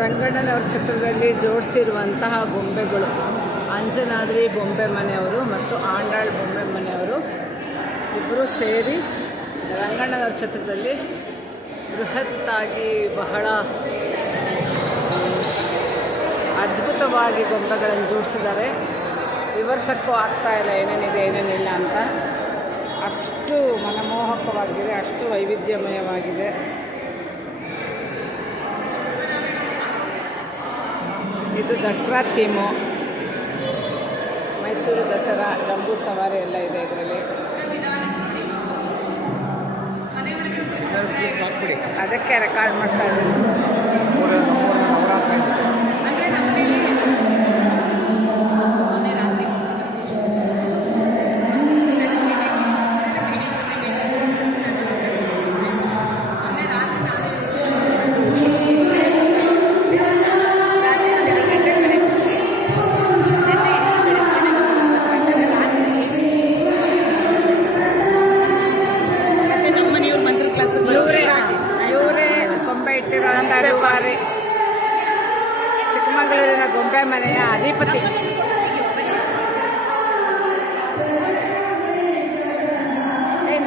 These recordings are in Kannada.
ರಂಗಣ್ಣನವ್ರ ಚಿತ್ರದಲ್ಲಿ ಜೋಡಿಸಿರುವಂತಹ ಗೊಂಬೆಗಳು ಅಂಜನಾದ್ರಿ ಬೊಂಬೆ ಮನೆಯವರು ಮತ್ತು ಆಂಡಾಳ್ ಬೊಂಬೆ ಮನೆಯವರು ಇಬ್ಬರು ಸೇರಿ ರಂಗಣ್ಣನವ್ರ ಚಿತ್ರದಲ್ಲಿ ಬೃಹತ್ತಾಗಿ ಬಹಳ ಅದ್ಭುತವಾಗಿ ಗೊಂಬೆಗಳನ್ನು ಜೋಡಿಸಿದ್ದಾರೆ. ವಿವರಿಸೋಕ್ಕೂ ಆಗ್ತಾ ಇಲ್ಲ ಏನೇನಿದೆ ಏನೇನಿಲ್ಲ ಅಂತ. ಅಷ್ಟು ಮನಮೋಹಕವಾಗಿದೆ, ಅಷ್ಟು ವೈವಿಧ್ಯಮಯವಾಗಿದೆ. ಇದು ದಸರಾ ಥೀಮು, ಮೈಸೂರು ದಸರಾ, ಜಂಬೂ ಸವಾರಿ ಎಲ್ಲ ಇದೆ ಇದರಲ್ಲಿ. ಅದಕ್ಕೆ ರೆಕಾರ್ಡ್ ಮಾಡ್ತಾ ಇದ್ದೀನಿ. ಇವರೇ ಗೊಂಬೆ ಇಟ್ಟಿರುವಂಥ ರೂವಾರಿ, ಚಿಕ್ಕಮಗಳೂರಿನ ಗೊಂಬೆ ಮನೆಯ ಅಧಿಪತಿ.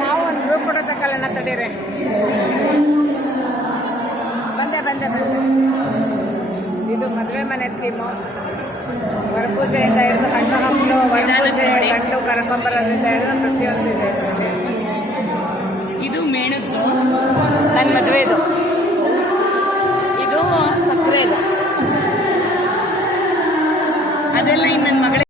ನಾವು ಒಂದು ಗ್ರೂಪ್ ಕೊಡೋದಕ್ಕಲ್ಲ ತಡೀರಿ. ಬಂದೆ. ಇದು ಮದುವೆ ಮನೆ ಥೀಮು. ವರಪೂಜೆಯಿಂದ ಹಿಡಿದು ಹಣ್ಣು ಹಂಪಲು, ವರಪೂಜೆ ಗಂಡು ಕರಕೊಂಬರೋದ್ರಿಂದ ಹಿಡಿದು ಪ್ರತಿಯೊಂದು ಇದೆ ಇದರಲ್ಲಿ. ಇದು ಮೇಣದ್ದು, ನನ್ನ ಮದುವೆದು. ಇದು ಸಕ್ಕರೆದು, ಅದೆಲ್ಲ ಇನ್ನು ನನ್ನ ಮಗಳ